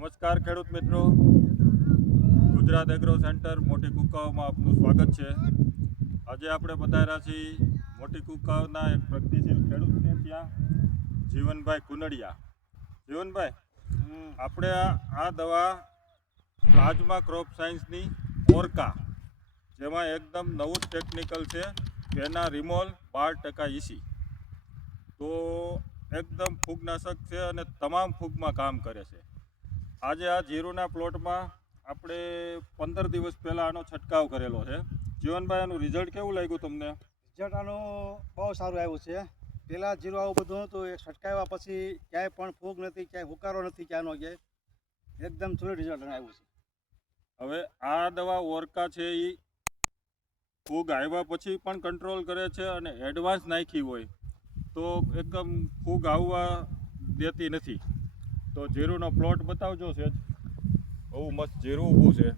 નમસ્કાર ખેડૂત મિત્રો, ગુજરાત એગ્રો સેન્ટર મોટી કુકાઓમાં આપનું સ્વાગત છે. આજે આપણે બતાવ્યા છીએ મોટી કુકાઓના એક પ્રગતિશીલ ખેડૂતને ત્યાં જીવનભાઈ કુનડિયા. જીવનભાઈ, આપણે આ દવા પ્લાઝમા ક્રોપ સાયન્સની ઓર્કા, જેમાં એકદમ નવું જ ટેકનિકલ છે, એના રિમોલ 12% ઇસી, તો એકદમ ફૂગનાશક છે અને તમામ ફૂગમાં કામ કરે છે. આજે આ જીરુના પ્લોટમાં આપણે 15 દિવસ પહેલાં આનો છંટકાવ કરેલો છે. જીવનભાઈ, આનું રિઝલ્ટ કેવું લાગ્યું તમને? રિઝલ્ટ આનું બહુ સારું આવ્યું છે. પહેલાં જીરું આવું બધું હતું, એ છંટકાવ્યા પછી ક્યાંય પણ ફૂગ નથી, ક્યાંય હુકારો નથી, ક્યાંનો ક્યાંય એકદમ સુરેખ રિઝલ્ટ આવ્યું છે. હવે આ દવા ઓર્કા છે એ ફૂગ આવ્યા પછી પણ કંટ્રોલ કરે છે અને એડવાન્સ નાખી હોય તો એકદમ ફૂગ આવવા દેતી નથી. તો જીરુનો પ્લોટ બતાવજો સેજ. બહુ મસ્ત જીરું ઊભું છે.